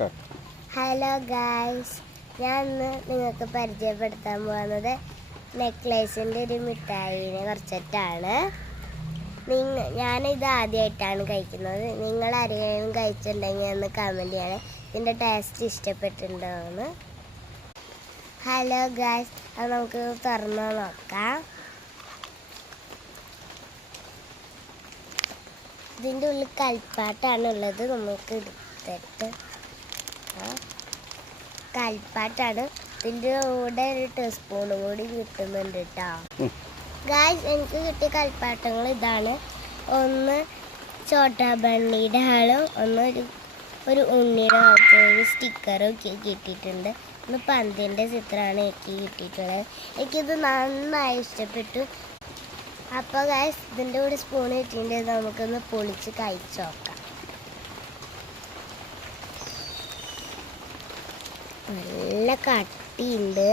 Hello guys, ഞാൻ ഇന്ന് നിങ്ങൾക്ക് പരിചയപ്പെടുത്താൻ പോകുന്നത് നെക്ലേസിൻ്റെ ഒരു മിഠായിനെ കുറിച്ചിട്ടാണ്. ഞാനിത് ആദ്യമായിട്ടാണ് കഴിക്കുന്നത്. നിങ്ങൾ ആരെങ്കിലും കഴിച്ചിട്ടുണ്ടെങ്കിൽ ഒന്ന് കമൻറ്റ് ചെയ്യണം. ഇതിൻ്റെ ടേസ്റ്റ് ഇഷ്ടപ്പെട്ടിട്ടുണ്ടോ എന്ന്. ഹലോ ഗായ്സ്, അത് നമുക്ക് തുറന്ന് നോക്കാം. ഇതിൻ്റെ ഉള്ളിൽ കളിപ്പാട്ടാണുള്ളത്. നമുക്ക് എടുത്തിട്ട് കളിപ്പാട്ടാണ്. ഇതിൻ്റെ കൂടെ ഒരു ടീസ്പൂണും കൂടി കിട്ടുന്നുണ്ട് കേട്ടോ. ഗായ്സ്, എനിക്ക് കിട്ടിയ കളിപ്പാട്ടങ്ങൾ ഇതാണ്. ഒന്ന് ചോട്ടാ ബണ്ണിയുടെ ആളും, ഒന്ന് ഒരു ഉണ്ണിയുടെ ഒരു സ്റ്റിക്കറും കിട്ടിയിട്ടുണ്ട്. ഒന്ന് പന്തിൻ്റെ ചിത്രമാണ് എനിക്ക് കിട്ടിയിട്ടുള്ളത്. എനിക്കിത് നന്നായി ഇഷ്ടപ്പെട്ടു. അപ്പോൾ ഗായ്സ്, ഇതിൻ്റെ കൂടെ സ്പൂൺ കിട്ടിയിട്ട് നമുക്കൊന്ന് പൊളിച്ച് കഴിച്ച് നോക്കാം. നല്ല കട്ടിയുണ്ട്.